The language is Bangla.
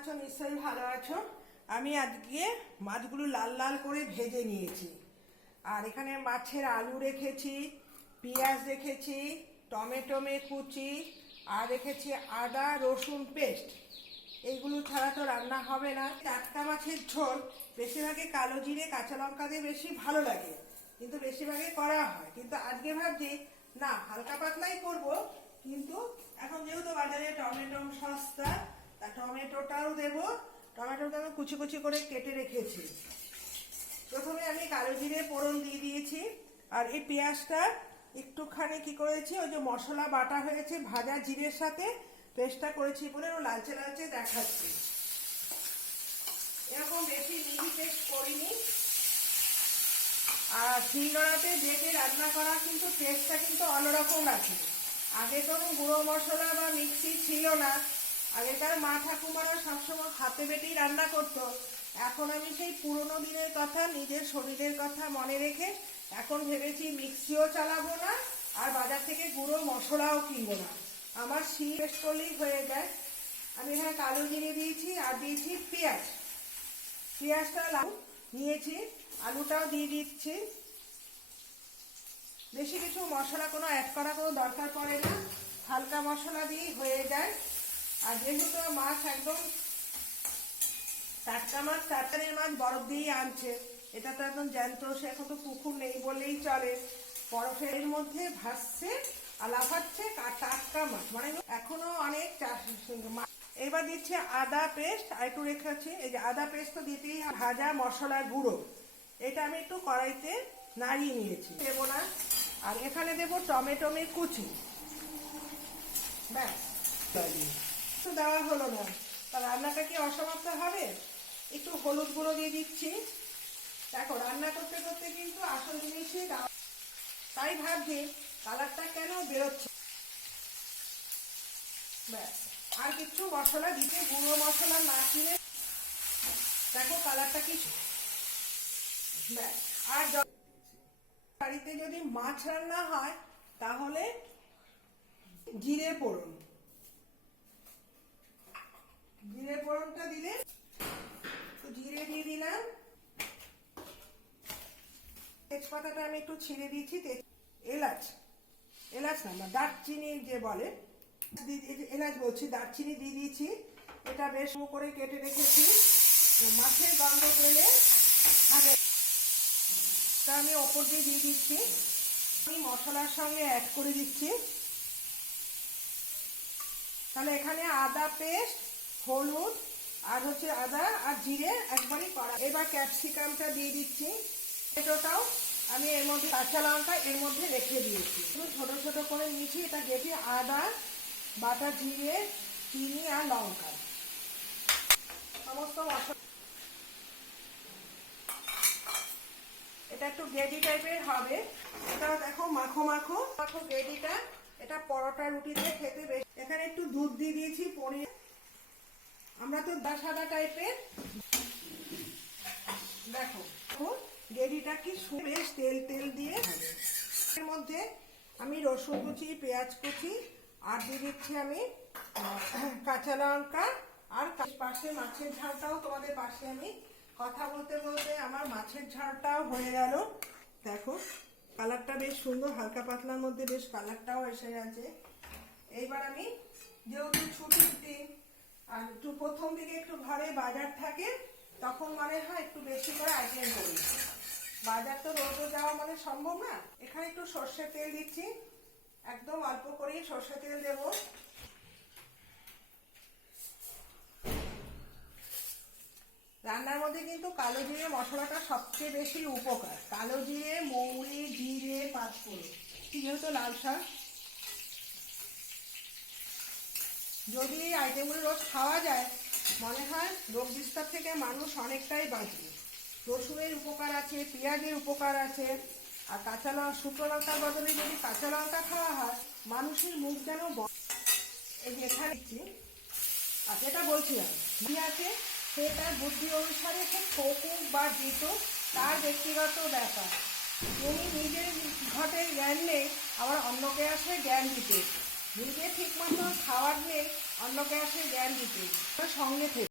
আছো, নিশ্চয়ই ভালো আছো? আমি আজকে মাছগুলো লাল লাল করে ভেজে নিয়েছি। আর এখানে মাছের আলু রেখেছি, পেঁয়াজ রেখেছি, টমেটো মে কুচি আর রেখেছি আদা রসুন পেস্ট। এইগুলো ছাড়া তো রান্না হবে না। টাটকা মাছের ঝোল বেশিরভাগে কালো জিরে, কাঁচা লঙ্কা দিয়ে বেশি ভালো লাগে। কিন্তু বেশিরভাগে করা হয়। কিন্তু আজকে ভাবছি, না, হালকা পাতলাই করব। কিন্তু এখন যেহেতু বাজারে টমেটো, সস্তা তা টমেটোটাও দেবো। টমেটোটা আমি কুচি কুচি করে কেটে রেখেছি। প্রথমে আমি কালো জিরে ফোড়ন দিয়ে দিয়েছি, আর এই পেঁয়াজটা একটুখানি কি করেছি, ওই যে মশলা বাটা হয়েছে ভাজা জিরের সাথে, পেস্টটা করেছি বলে ও লালচে লালচে দেখাচ্ছি। এরকম বেশি মিহি পেস্ট করিনি। আর শিলনোড়াতে বেটে রান্না করা কিন্তু টেস্টটা কিন্তু অন্যরকম আছে আগে তো গুঁড়ো মশলা বা মিক্সি ছিল না আগেকার মা ঠাকুমারা সবসময় হাতে বেটেই রান্না করতো। এখন আমি সেই পুরোনো দিনের কথা, নিজের শরীরের কথা মনে রেখে এখন ভেবেছি মিক্সিও চালাবো না, আর বাজার থেকে গুঁড়ো মশলাও কিনবো না। আমার শিল করলেই হয়ে যায়। আমি এখানে কালো জিরে দিয়েছি, আর দিয়েছি পেঁয়াজ। পেঁয়াজটা লাউ নিয়েছি, আলুটাও দিয়ে দিচ্ছি। বেশি কিছু মশলা কোনো অ্যাড করা কোনো দরকার পড়ে না। হালকা মশলা দিয়েই হয়ে যায়। আর যেহেতু মাছ একদম টাটকা মাছ টাটকানের মাছ বরফ দিয়েই আনছে, এটা তো একদম জ্যান্ত, সে এখন তো পুকুর নেই বললেই চলে। বরফের মধ্যে ভাসছে আর লাফাচ্ছে আর টাটকা মাছ মানে এখনও অনেক এবার দিচ্ছে আদা পেস্ট, আর একটু রেখেছি এই যে আদা পেস্ট তো দিতেই। ভাজা মশলার গুঁড়ো, এটা আমি একটু কড়াইতে নাড়িয়ে নিয়েছি। দেবো না, আর এখানে দেবো টমেটো মে কুচি। ব্যাস। একটু দেওয়া হলো না। তা রান্নাটা কি অসমাপ্ত হবে? একটু হলুদ গুঁড়ো দিয়ে দিচ্ছি। দেখো, রান্না করতে করতে কিন্তু আসল জিনিসই তাই ভাবছি কালারটা কেন বেরোচ্ছে? ব্যাস, আর কিছু মশলা দিতে, গুঁড়ো মশলা না কিনে দেখো কালারটা কি ব্যাস, আর বাড়িতে যদি মাছ রান্না হয়, তাহলে জিরে পোড়ন জিরে ফোড়নটা দিলে তো জিরে দিয়ে দিলাম। তেজপাতাটা আমি একটু ছিঁড়ে তেজ- এলাচ এলাচ না দারচিনি যে বলে এলাচ বলছি, দারচিনি দিয়ে দিয়েছি। এটা বেশ করে কেটে রেখেছি। মাছের গন্ধ পেলে হবে তা আমি ওপর দিয়ে দিয়ে দিচ্ছি। আমি মশলার সঙ্গে অ্যাড করে দিচ্ছি। তাহলে এখানে আদা, পেস্ট হলুদ, আর হচ্ছে আদা আর জিরে একবারই করা। এবার ক্যাপসিকামটা দিয়ে দিচ্ছি। এটাও আমি এর মধ্যে কাঁচা লঙ্কা এর মধ্যে রেখে দিয়েছি। ছোট ছোট করে নিয়েছি, এটা কেটে আদা, বাটা জিরে, চিনি আর লঙ্কা। সমস্ত এটা একটু গ্রেভি টাইপের হবে। এটা দেখো মাখো মাখো। মাখো গ্রেভিটা, এটা পরোটা রুটি দিয়ে খেতে বেশ এখানে একটু দুধ দিয়ে দিয়েছি, পনির আমরা তো সাদা টাইপের দেখো গ্রেভিটা কি বেশ তেল তেল দিয়ে এর মধ্যে আমি রসুন কুচি, পেঁয়াজ কুচি, আর দিয়ে দিচ্ছি আমি কাঁচা লঙ্কা। আর পাশে মাছের ঝালটাও তোমাদের পাশে আমি কথা বলতে বলতে আমার মাছের ঝালটাও হয়ে গেল। দেখো, কালারটা বেশ সুন্দর, হালকা পাতলার মধ্যে বেশ কালারটাও এসে গেছে। এইবার আমি যেহেতু ছুটির দিন আর একটু প্রথম দিকে একটু ঘরে বাজার থাকে, তখন মনে হয় একটু বেশি করে আইটেম করি। বাজার তো রোজ যাওয়া মানে সম্ভব না। এখানে একটু সর্ষের তেল দিচ্ছি। একদম অল্প করেই সর্ষের তেল দেবো। রান্নার মধ্যে কিন্তু কালো জিরে মশলাটা সবচেয়ে বেশি উপকার। কালো জিরে, মৌরি, জিরে, পাঁচফোড়ন। যেহেতু লাল শাক যদি এই আইটেমগুলো রোজ খাওয়া যায়, মনে হয় রোগ বিস্তার থেকে মানুষ অনেকটাই বাঁচবে। রসুনের উপকার আছে, পেঁয়াজের উপকার আছে, আর কাঁচা লঙ্কা, শুকনো লঙ্কার বদলে যদি কাঁচা লঙ্কা খাওয়া হয়, মানুষের মুখ যেন এই এখানে আর যেটা বলছিলাম আছে সে তার বুদ্ধি অনুসারে সে ঠকুক বা দিত তার ব্যক্তিগত ব্যাপার। উনি নিজের ঘটে জ্ঞান নেই, আবার অন্যকে আসে জ্ঞান দিতে। নিজে ঠিক মতো খাওয়ার নেই অন্যকে আসে জ্ঞান দিতে। সঙ্গে থেকে।